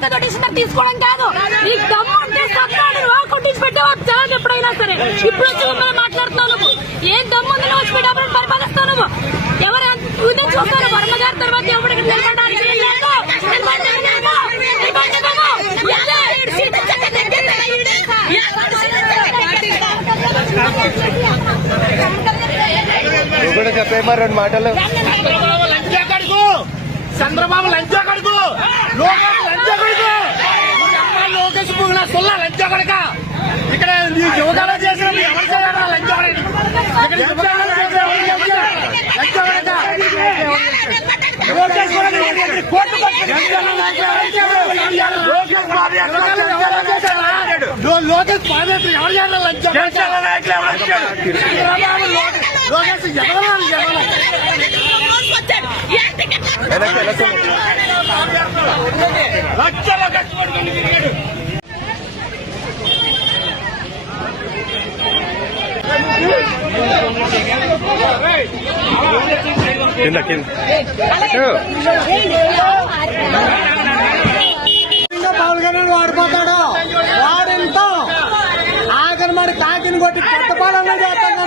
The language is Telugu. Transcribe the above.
డిసిషన్ తీసుకోవడం కాదు. నీకు దమ్ము ఉంటే సత్తాడు కొట్టించి చాలా ఎప్పుడైనా సరే. ఇప్పుడు వచ్చి మమ్మల్ని మాట్లాడుతున్నావు నువ్వు. ఏం దమ్ము ఉంది వచ్చి పెట్టాలని పరిపాలిస్తావు నువ్వు. ఎవరు నువ్వు చూస్తాను. వర్మ గారి తర్వాత ఎవరికి నిలబడడానికి లేదు. నిలబడడానికి లేదు. నిలబడడానికి నువ్వు కూడా చెప్పేమో రెండు మాటలు. చంద్రబాబు లంచా కడుగు చంద్రబాబు లంచా కడుగు లోకేష్ లంచా కడుగు సొల్ల లంచా ఇక్కడ యువకాలు చేసిన ఎవరు చేయాలి లోకేష్ పాదయాత్ర లో- ఎవరు చేయాలి లంచా లోకేష్ ఎవరు లక్షల తిరిగాడు కింద కింద కళ్యాణ్ వాడిపోతాడు. వాడింతో ఆఖరి మరి కాకిని కొట్టి కొత్త పాలన వాడింతో